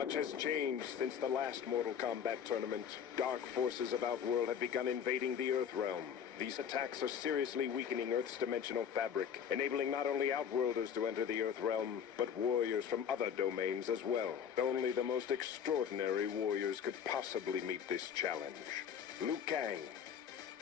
Much has changed since the last Mortal Kombat tournament. Dark forces of Outworld have begun invading the Earth realm. These attacks are seriously weakening Earth's dimensional fabric, enabling not only Outworlders to enter the Earth realm, but warriors from other domains as well. Only the most extraordinary warriors could possibly meet this challenge. Liu Kang,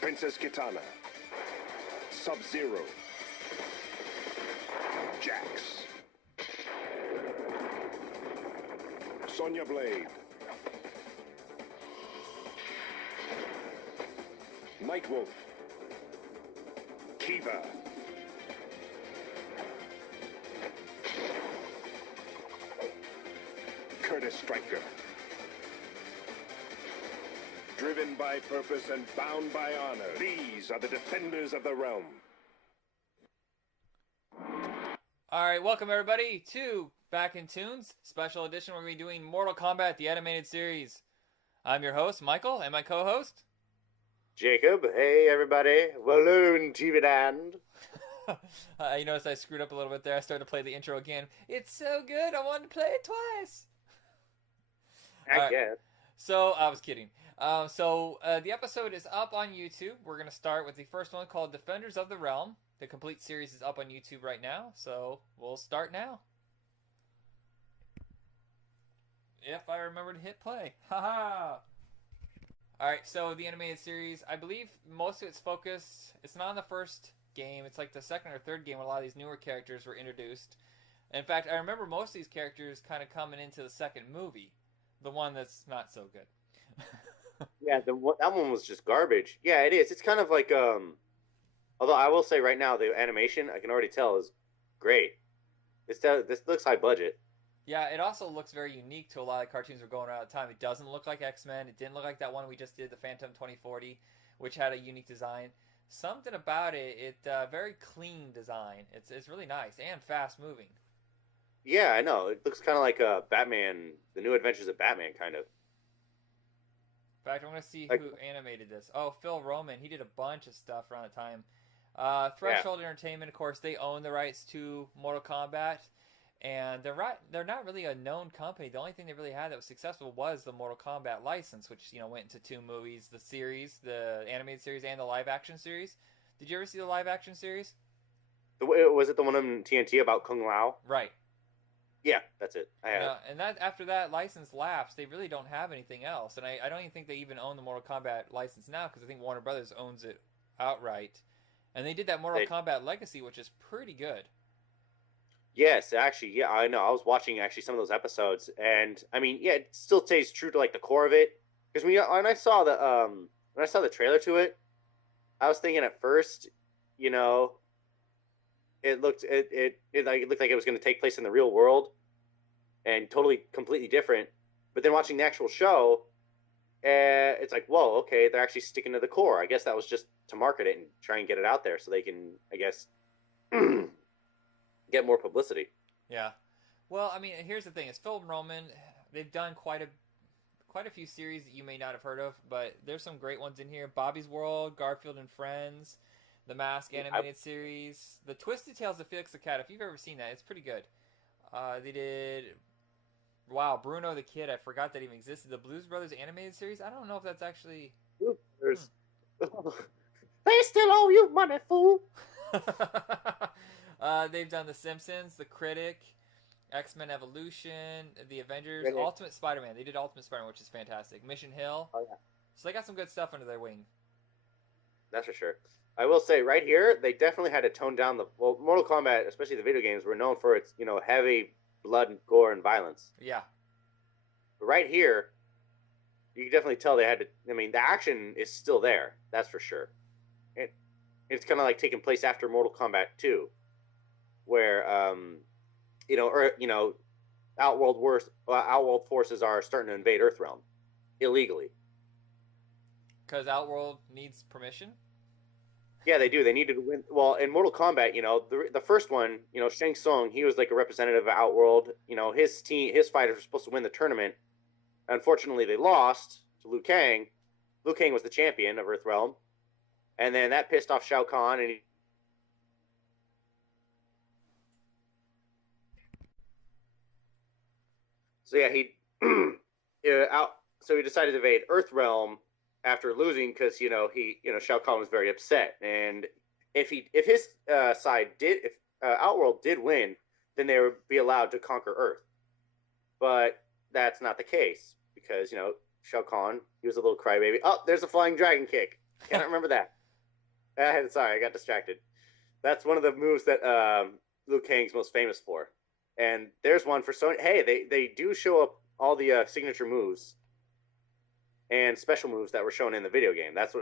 Princess Kitana, Sub-Zero, Jax, Sonya Blade, Nightwolf, Kiva, Curtis Stryker. Driven by purpose and bound by honor, these are the defenders of the realm. Alright, welcome everybody to Back in Toons, special edition. We're going to be doing Mortal Kombat, the animated series. I'm your host, Michael, and my co-host... Jacob. Hey, everybody. Walloon TV Land. You notice I screwed up a little bit there. I started to play the intro again. It's so good, I wanted to play it twice. I guess. So, I was kidding. The episode is up on YouTube. We're going to start with the first one called Defenders of the Realm. The complete series is up on YouTube right now, so we'll start now. If I remember to hit play. Haha! Alright, so the animated series, I believe most of its focus, it's not on the first game, it's like the second or third game when a lot of these newer characters were introduced. In fact, I remember most of these characters kind of coming into the second movie. The one that's not so good. Yeah, that one was just garbage. Yeah, it is. It's kind of like, although I will say right now, the animation, I can already tell, is great. This looks high budget. Yeah, it also looks very unique to a lot of cartoons that were going around at the time. It doesn't look like X-Men. It didn't look like that one we just did, the Phantom 2040, which had a unique design. Something about it, very clean design. It's really nice and fast moving. Yeah, I know. It looks kind of like Batman, the New Adventures of Batman, kind of. In fact, I'm going to see who animated this. Oh, Phil Roman. He did a bunch of stuff around the time. Threshold Entertainment, of course, they own the rights to Mortal Kombat. And they're not really a known company. The only thing they really had that was successful was the Mortal Kombat license, which went into 2 movies, the series, the animated series, and the live-action series. Did you ever see the live-action series? Was it the one on TNT about Kung Lao? Right. Yeah, that's it. I have. And after that license lapsed, they really don't have anything else. And I don't even think they even own the Mortal Kombat license now, because I think Warner Brothers owns it outright. And they did that Mortal Kombat Legacy, which is pretty good. Yes, actually, yeah, I know. I was watching actually some of those episodes, and I mean, yeah, it still stays true to like the core of it. Because when I saw the trailer to it, I was thinking at first, it looked like it was going to take place in the real world, and completely different. But then watching the actual show, it's like, whoa, okay, they're actually sticking to the core. I guess that was just to market it and try and get it out there so they can, I guess. Get more publicity. Yeah. Well, I mean, here's the thing. It's Phil Roman. They've done quite a few series that you may not have heard of, but there's some great ones in here. Bobby's World, Garfield and Friends, the Mask animated series, the Twisted Tales of Felix the Cat. If you've ever seen that, it's pretty good. They did... Wow, Bruno the Kid. I forgot that even existed. The Blues Brothers animated series. I don't know if that's actually... They still owe you money, fool! They've done The Simpsons, The Critic, X-Men Evolution, The Avengers, Ultimate Spider-Man. They did Ultimate Spider-Man, which is fantastic. Mission Hill. Oh, yeah. So they got some good stuff under their wing. That's for sure. I will say, right here, they definitely had to tone down Mortal Kombat, especially the video games, were known for its, heavy blood, and gore, and violence. Yeah. But right here, you can definitely tell they had to, the action is still there. That's for sure. It's kind of like taking place after Mortal Kombat 2. Where Outworld forces are starting to invade Earthrealm illegally. Because Outworld needs permission. Yeah, they do. They needed to win. Well, in Mortal Kombat, the first one, Shang Tsung, he was like a representative of Outworld. His fighters were supposed to win the tournament. Unfortunately, they lost to Liu Kang. Liu Kang was the champion of Earthrealm, and then that pissed off Shao Kahn, and So yeah, out. So he decided to invade Earthrealm after losing because Shao Kahn was very upset, and if his side did if Outworld did win, then they would be allowed to conquer Earth. But that's not the case because Shao Kahn, he was a little crybaby. Oh, there's a flying dragon kick. Cannot remember that. Sorry, I got distracted. That's one of the moves that Liu Kang's most famous for. And there's one for Sony. Hey, they do show up all the signature moves and special moves that were shown in the video game. That's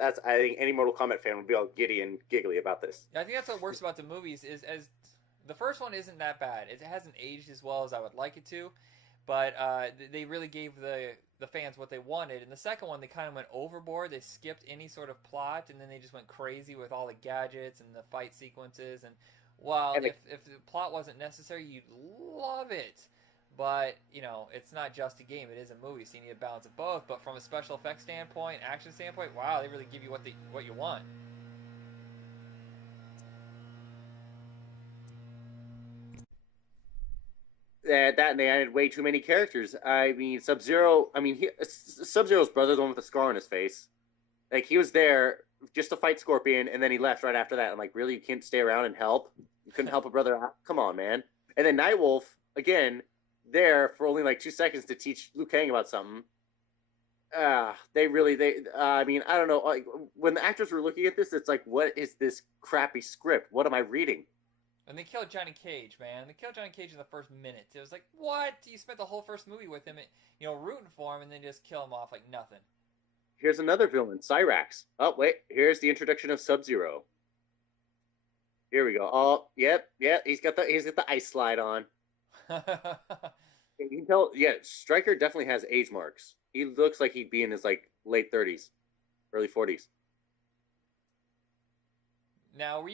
I think any Mortal Kombat fan would be all giddy and giggly about this. I think that's what works about the movies is as the first one isn't that bad. It hasn't aged as well as I would like it to, but they really gave the fans what they wanted. And the second one, they kind of went overboard. They skipped any sort of plot, and then they just went crazy with all the gadgets and the fight sequences. And while if the plot wasn't necessary, you'd love it. But, it's not just a game. It is a movie, so you need to balance of both. But from a special effects standpoint, action standpoint, wow, they really give you what you want. That and they added way too many characters. I mean, Sub-Zero. I mean, Sub-Zero's brother, the one with the scar on his face, like he was there just to fight Scorpion, and then he left right after that. I'm like, really, you can't stay around and help? You couldn't help a brother out? Come on, man. And then Nightwolf again, there for only like 2 seconds to teach Liu Kang about something. I mean, I don't know. Like when the actors were looking at this, it's like, what is this crappy script? What am I reading? And they killed Johnny Cage, man. They killed Johnny Cage in the first minute. It was like, what? You spent the whole first movie with him, rooting for him, and then just kill him off like nothing. Here's another villain, Cyrax. Oh, wait. Here's the introduction of Sub-Zero. Here we go. Oh, yep. He's got the ice slide on. You can tell, yeah, Stryker definitely has age marks. He looks like he'd be in his like late 30s, early 40s. Now,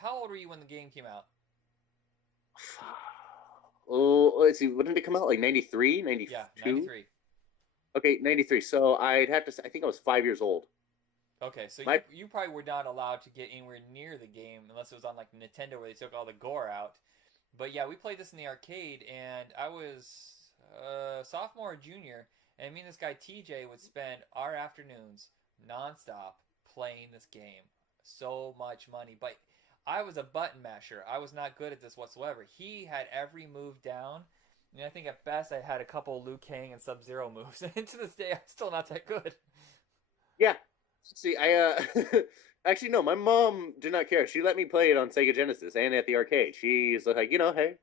how old were you when the game came out? Oh, let's see. When did it come out? Like 93, 92? Yeah, 93. Okay, 93. So I'd have to say, I think I was 5 years old. Okay, so you probably were not allowed to get anywhere near the game unless it was on like Nintendo where they took all the gore out. But yeah, we played this in the arcade, and I was sophomore or junior, and me and this guy TJ would spend our afternoons nonstop playing this game. So much money, but I was a button masher. I was not good at this whatsoever. He had every move down, and I think at best I had a couple Liu Kang and Sub-Zero moves. And to this day, I'm still not that good. Yeah. See, actually no. My mom did not care. She let me play it on Sega Genesis and at the arcade. She's like, hey,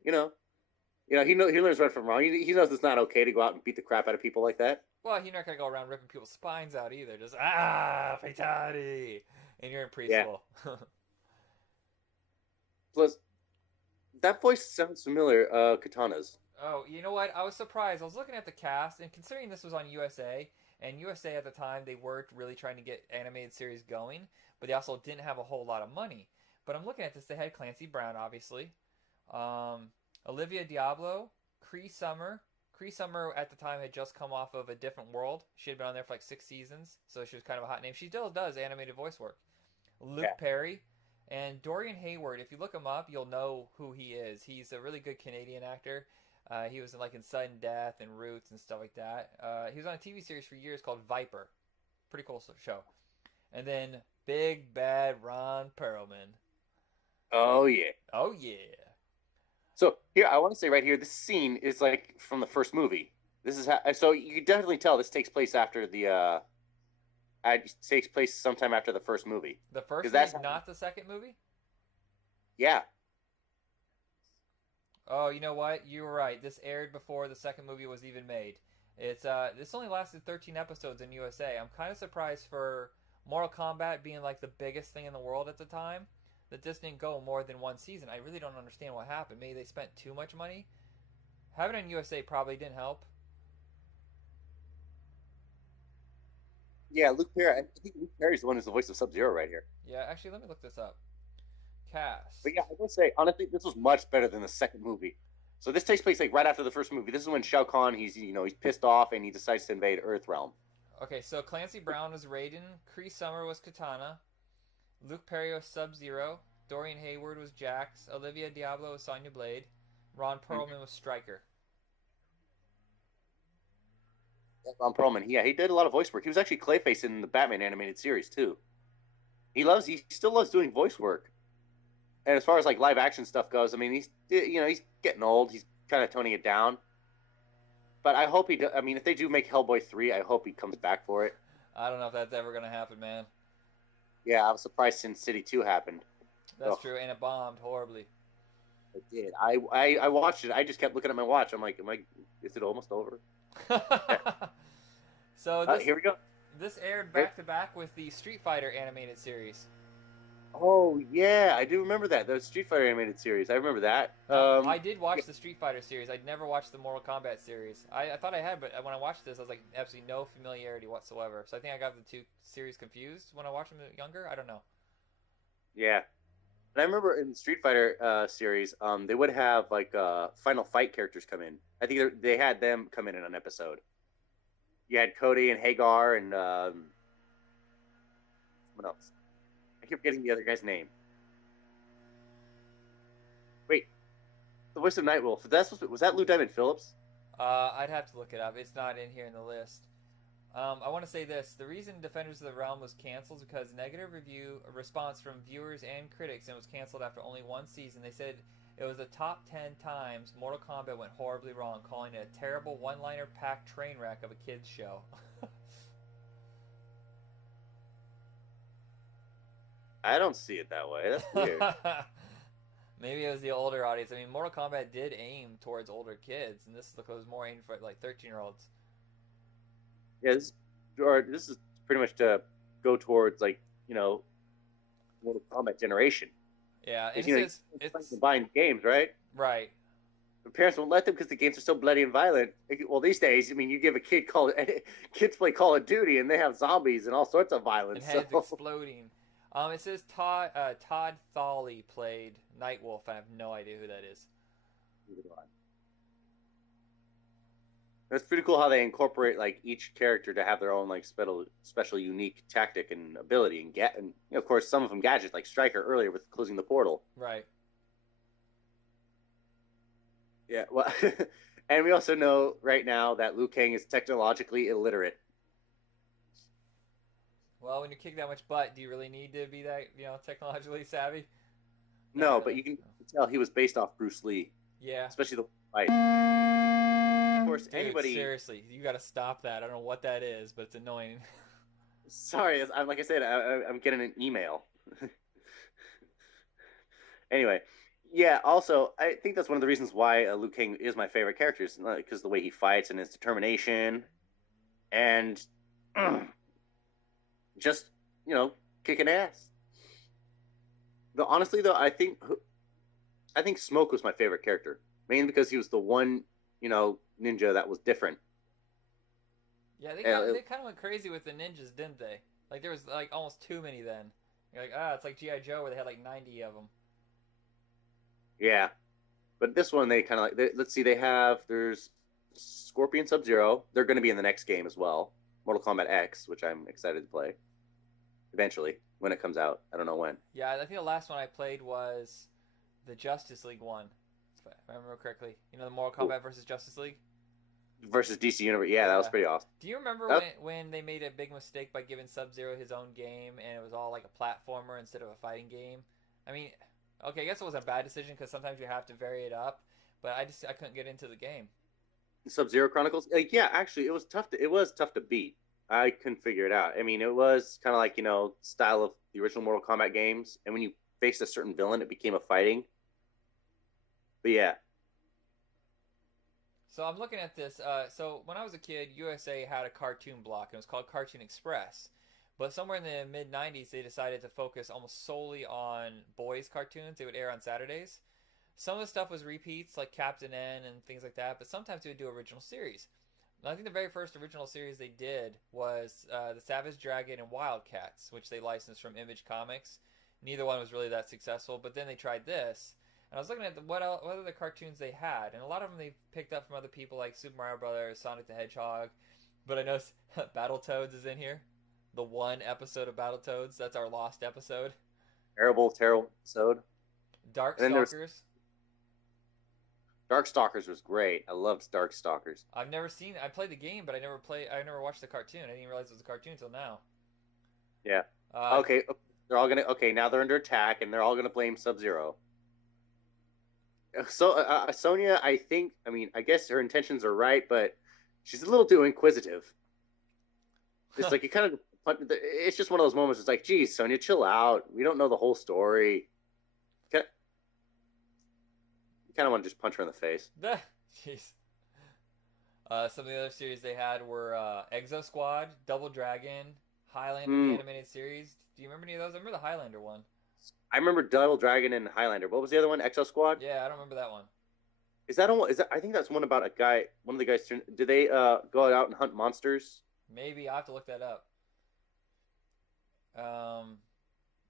he learns right from wrong. He knows it's not okay to go out and beat the crap out of people like that. Well, he's not gonna go around ripping people's spines out either. Just fatality. And you're in preschool. Yeah. Plus, that voice sounds familiar. Katana's. Oh, you know what? I was surprised. I was looking at the cast, and considering this was on USA, and USA at the time, they were really trying to get animated series going, but they also didn't have a whole lot of money. But I'm looking at this. They had Clancy Brown, obviously. Olivia Diablo, Cree Summer. Cree Summer at the time had just come off of A Different World. She had been on there for like 6 seasons, so she was kind of a hot name. She still does animated voice work. Luke Perry and Dorian Hayward. If you look him up, you'll know who he is. He's a really good Canadian actor. He was in Sudden Death and Roots and stuff like that. He was on a TV series for years called Viper. Pretty cool show. And then Big Bad Ron Perlman. Oh yeah. Oh yeah. So here, I want to say right here, this scene is like from the first movie. This is how. So you can definitely tell this takes place after the. It takes place sometime after the first movie. The first movie, not the second movie? Yeah. Oh, you know what? You were right. This aired before the second movie was even made. This only lasted 13 episodes in USA. I'm kind of surprised for Mortal Kombat being like the biggest thing in the world at the time that this didn't go more than one season. I really don't understand what happened. Maybe they spent too much money. Having it on USA probably didn't help. Yeah, Luke Perry. I think Luke Perry's the one who's the voice of Sub-Zero right here. Yeah, actually, let me look this up. Cast. But yeah, I will say, honestly, this was much better than the second movie. So this takes place right after the first movie. This is when Shao Kahn, he's pissed off and he decides to invade Earthrealm. Okay, so Clancy Brown was Raiden, Cree Summer was Katana, Luke Perry was Sub-Zero, Dorian Hayward was Jax, Olivia Diablo was Sonya Blade, Ron Perlman was Stryker. Ron Perlman. Yeah, he did a lot of voice work. He was actually Clayface in the Batman animated series too. He still loves doing voice work. And as far as like live action stuff goes, I mean, he's getting old. He's kind of toning it down. But I hope he. I mean, if they do make Hellboy 3, I hope he comes back for it. I don't know if that's ever gonna happen, man. Yeah, I was surprised Sin City 2 happened. That's true, and it bombed horribly. It did. I watched it. I just kept looking at my watch. I'm like, is it almost over? So here we go. This aired back to back with the Street Fighter animated series. Oh yeah, I do remember that. The Street Fighter animated series. I remember that. I did watch the Street Fighter series. I'd never watched the Mortal Kombat series. I thought I had, but when I watched this, I was like, absolutely no familiarity whatsoever. So I think I got the two series confused when I watched them younger. I don't know. Yeah. And I remember in the Street Fighter series, they would have like Final Fight characters come in. I think they had them come in an episode. You had Cody and Hagar and someone else. I keep getting the other guy's name. Wait, the voice of Nightwolf. Was that Lou Diamond Phillips? I'd have to look it up. It's not in here in the list. I want to say this. The reason Defenders of the Realm was canceled is because negative response from viewers and critics, and it was canceled after only one season. They said it was the top 10 times Mortal Kombat went horribly wrong, calling it a terrible one-liner packed train wreck of a kids show. I don't see it that way. That's weird. Maybe it was the older audience. I mean, Mortal Kombat did aim towards older kids, and this was more aimed for like 13-year-olds. Yeah, this is pretty much to go towards like Mortal Kombat generation. Yeah, and it's combined games, right? Right. But parents won't let them because the games are so bloody and violent. Well, these days, I mean, you give a kid kids play Call of Duty and they have zombies and all sorts of violence. And heads exploding. It says Todd Thawley played Nightwolf. I have no idea who that is. It's pretty cool how they incorporate like each character to have their own like special unique tactic and ability and of course some of them gadgets like Stryker earlier with closing the portal. Right. Yeah. Well, and we also know right now that Liu Kang is technologically illiterate. Well, when you kick that much butt, do you really need to be that technologically savvy? No, but you can tell he was based off Bruce Lee. Yeah. Especially the fight. Of course, Dude, anybody. Seriously, you got to stop that. I don't know what that is, but it's annoying. Sorry, like I said, I'm getting an email. Anyway, yeah. Also, I think that's one of the reasons why Liu Kang is my favorite character, is because the way he fights and his determination, and just kicking ass. Honestly, though, I think Smoke was my favorite character, mainly because he was the one ninja that was different. Yeah, they kind of went crazy with the ninjas, didn't they? Like there was like almost too many then. You're like, it's like G.I. Joe where they had like 90 of them. Yeah, but this one they kind of like. Let's see, there's Scorpion, Sub-Zero. They're going to be in the next game as well, Mortal Kombat X, which I'm excited to play. Eventually, when it comes out, I don't know when. Yeah, I think the last one I played was the Justice League one, if I remember correctly. The Mortal Kombat versus Justice League. Versus DC Universe. Yeah, that was pretty awesome. Do you remember when they made a big mistake by giving Sub-Zero his own game and it was all like a platformer instead of a fighting game? I mean, okay, I guess it was a bad decision because sometimes you have to vary it up, but I couldn't get into the game. Sub-Zero Chronicles? Yeah, actually, it was tough to beat. I couldn't figure it out. I mean, it was kind of like, style of the original Mortal Kombat games, and when you faced a certain villain, it became a fighting. But yeah. So I'm looking at this. So when I was a kid, USA had a cartoon block, and it was called Cartoon Express. But somewhere in the mid-'90s, they decided to focus almost solely on boys' cartoons. They would air on Saturdays. Some of the stuff was repeats, like Captain N and things like that, but sometimes they would do original series. And I think the very first original series they did was The Savage Dragon and Wildcats, which they licensed from Image Comics. Neither one was really that successful, but then they tried this. And I was looking at what other cartoons they had, and a lot of them they picked up from other people like Super Mario Brothers, Sonic the Hedgehog. But I noticed Battletoads is in here. The one episode of Battletoads. That's our lost episode. Terrible episode. Darkstalkers. Darkstalkers was great. I loved Darkstalkers. I've never seen. I played the game, but I never watched the cartoon. I didn't realize it was a cartoon until now. Yeah. Uh, Okay. They're all gonna. Okay, now they're under attack, and they're all gonna blame Sub-Zero. So Sonya, I think. I mean, I guess her intentions are right, but she's a little too inquisitive. It's like you kind of. It's just one of those moments. It's like, geez, Sonya, chill out. We don't know the whole story. You kind of want to just punch her in the face. Jeez. Some of the other series they had were Exo Squad, Double Dragon, Highlander, the animated series. Do you remember any of those? I remember the Highlander one. I remember Double Dragon and Highlander. What was the other one? Exo Squad? Yeah, I don't remember that one. Is that one? Is that? I think that's one about a guy. One of the guys. Did they go out and hunt monsters? Maybe I'll have to look that up.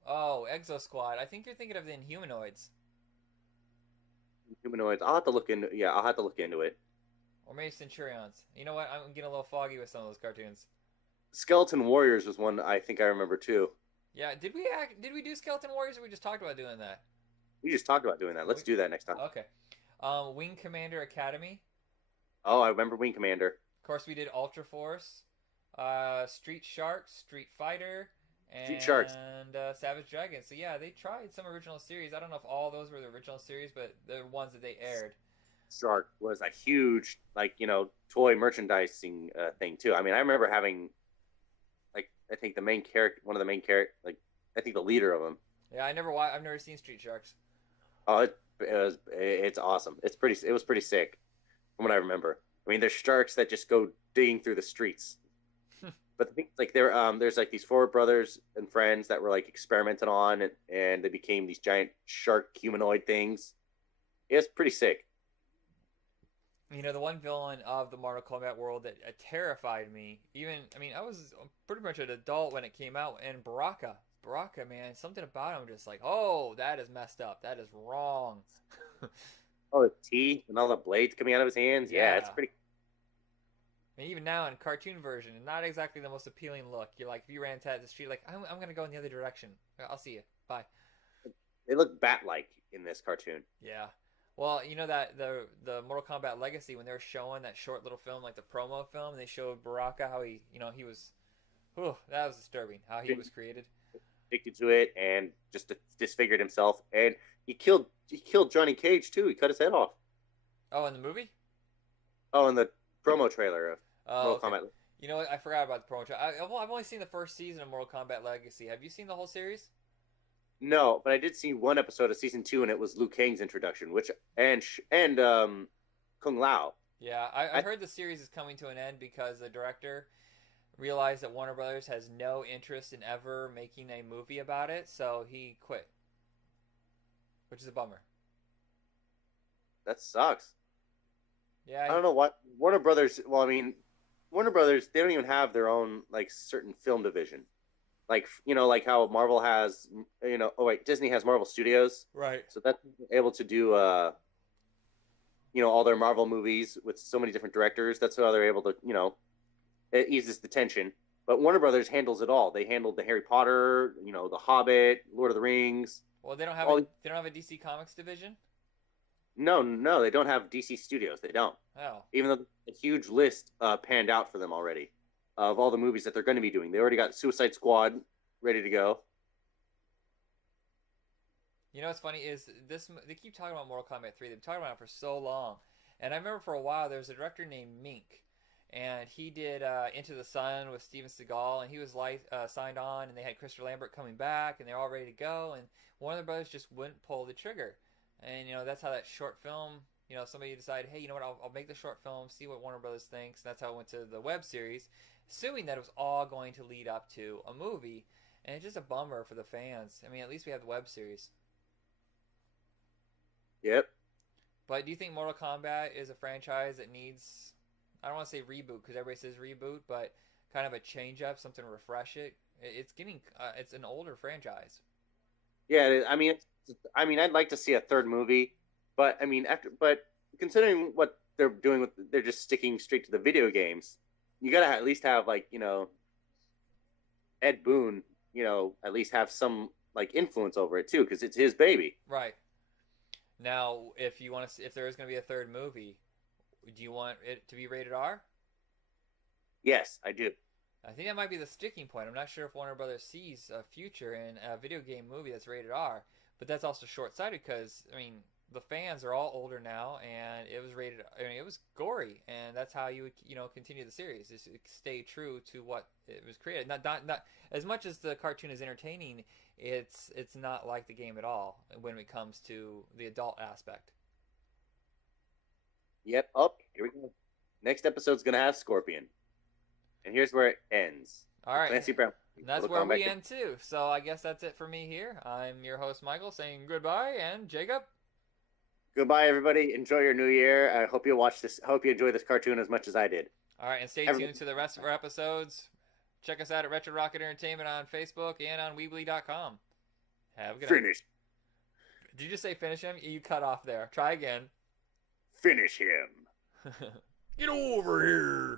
Oh, Exo Squad. I think you're thinking of the Inhumanoids. Humanoids. I'll have to look into. Yeah, I'll have to look into it. Or maybe Centurions. You know what? I'm getting a little foggy with some of those cartoons. Skeleton Warriors was one I think I remember too. Yeah, did we do Skeleton Warriors, or we just talked about doing that? We just talked about doing that. Let's do that next time. Okay. Wing Commander Academy. Oh, I remember Wing Commander. Of course, we did Ultra Force, Street Sharks, Street Fighter, and Savage Dragon. So yeah, they tried some original series. I don't know if all those were the original series, but the ones that they aired. Shark was a huge, toy merchandising thing too. I mean, I remember having, I think the main character, one of the main characters, I think the leader of them. Yeah, I've never seen Street Sharks. Oh, it's awesome. It was pretty sick, from what I remember. I mean, there's sharks that just go digging through the streets. But there's these four brothers and friends that were experimented on, and they became these giant shark humanoid things. It's pretty sick. You know, the one villain of the Mortal Kombat world that terrified me, I was pretty much an adult when it came out, and Baraka, man, something about him just oh, that is messed up. That is wrong. Oh, the teeth and all the blades coming out of his hands. Yeah, it's pretty. And even now in cartoon version, not exactly the most appealing look. You're if you ran into the street, I'm going to go in the other direction. I'll see you. Bye. They look bat-like in this cartoon. Yeah. Well, you know that the Mortal Kombat Legacy, when they were showing that short little film, the promo film, they showed Baraka how he was, that was disturbing how he was created. Addicted to it and just disfigured himself, and he killed Johnny Cage too. He cut his head off. Oh, in the movie? Oh, in the promo trailer of Mortal Kombat. You know what? I forgot about the promo trailer. I've only seen the first season of Mortal Kombat Legacy. Have you seen the whole series? No, but I did see one episode of season 2, and it was Liu Kang's introduction, and Kung Lao. Yeah, I heard the series is coming to an end because the director realized that Warner Brothers has no interest in ever making a movie about it, so he quit, which is a bummer. That sucks. Yeah, I don't know what Warner Brothers. Well, I mean, Warner Brothers, they don't even have their own certain film division. How Marvel has, Disney has Marvel Studios. Right. So that's able to do, all their Marvel movies with so many different directors. That's how they're able to, it eases the tension. But Warner Brothers handles it all. They handled the Harry Potter, the Hobbit, Lord of the Rings. Well, they don't have a DC Comics division? No, they don't have DC Studios. They don't. Oh. Even though a huge list panned out for them already. Of all the movies that they're going to be doing. They already got Suicide Squad ready to go. You know what's funny is they keep talking about Mortal Kombat 3. They've been talking about it for so long. And I remember for a while there was a director named Mink. And he did Into the Sun with Steven Seagal. And he was signed on. And they had Christopher Lambert coming back. And they're all ready to go. And Warner Brothers just wouldn't pull the trigger. And, that's how that short film, somebody decided, hey, you know what, I'll make the short film, see what Warner Brothers thinks. And that's how it went to the web series. Assuming that it was all going to lead up to a movie, and it's just a bummer for the fans. I mean, at least we have the web series. Yep. But do you think Mortal Kombat is a franchise that needs, I don't want to say reboot, because everybody says reboot, but kind of a change-up, something to refresh it? It's it's an older franchise. Yeah, I mean, I'd like to see a third movie, but considering what they're doing they're just sticking straight to the video games. You gotta at least have Ed Boon, at least have some influence over it too, because it's his baby. Right. Now, if you want to, if there is going to be a third movie, do you want it to be rated R? Yes, I do. I think that might be the sticking point. I'm not sure if Warner Brothers sees a future in a video game movie that's rated R, but that's also short-sighted because I mean the fans are all older now, and it was rated. I mean, it was gory, and that's how you would continue the series. Is stay true to what it was created. Not as much as the cartoon is entertaining. It's not like the game at all when it comes to the adult aspect. Yep. Up. Here we go. Next episode's gonna have Scorpion, and here's where it ends. All right. Clancy Brown. And that's where we end too. So I guess that's it for me here. I'm your host Michael saying goodbye, and Jacob. Goodbye, everybody. Enjoy your new year. I hope you watch this. Hope you enjoy this cartoon as much as I did. All right, and stay tuned to the rest of our episodes. Check us out at Retro Rocket Entertainment on Facebook and on Weebly.com. Have a good night. Finish. Did you just say finish him? You cut off there. Try again. Finish him. Get over here.